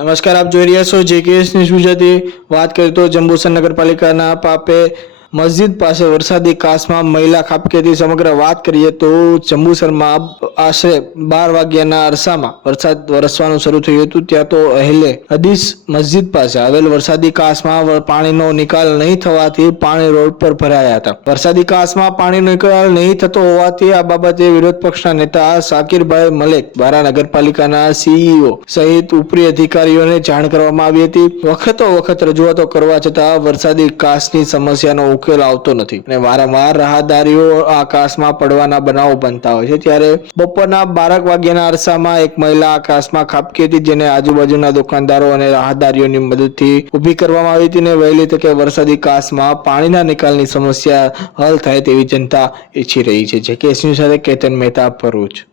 નમસ્કાર, આપ જોઈ રહ્યા છો જેકેએસ ન્યૂઝ ગુજરાતી. વાત કરીએ તો જંબુસર નગરપાલિકાના પાપે મસ્જિદ પાસે વરસાદી કાસમાં મહિલા ખાબકી. સમગ્ર વાત કરીએ તો જંબુસરમાં આશરે 12 વાગ્યાના અરસામાં વરસાદ વરસવાનું શરૂ થયું હતું. ત્યાં તો અહેલે હદીસ મસ્જિદ પાસે આવેલ વરસાદી કાસમાં પાણીનો નિકાલ નહીં થવાથી પાણી રોડ પર ભરાયા હતા. વરસાદી કાસમાં પાણીનો નિકાલ નહીં થતો હોવાથી આ બાબતે વિરોધ પક્ષના નેતા શાકિરભાઈ મલેક દ્વારા નગરપાલિકાના સીઈઓ સહિત ઉપરી અધિકારીઓને જાણ કરવામાં આવી હતી. વખતો વખત રજૂઆતો કરવા છતાં વરસાદી કાસની સમસ્યાનો ઉકેલ આવતો નથી અને વારંવાર રાહદારીઓ આકાશમાં પડવાના બનાવો બનતા હોય છે. ત્યારે બપોરના 12 વાગ્યાના અરસામાં એક મહિલા આકાશમાં ખાબકી હતી, જેને આજુબાજુના દુકાનદારો અને રાહદારીઓની મદદથી ઊભી કરવામાં આવી હતી. વહેલી તકે વરસાદી કાસમાં પાણીના નિકાલની સમસ્યા હલ થાય તેવી જનતા ઈચ્છી રહી છે. જેકેએસ ન્યૂઝ સાથે કેતન મહેતા, ભરૂચ.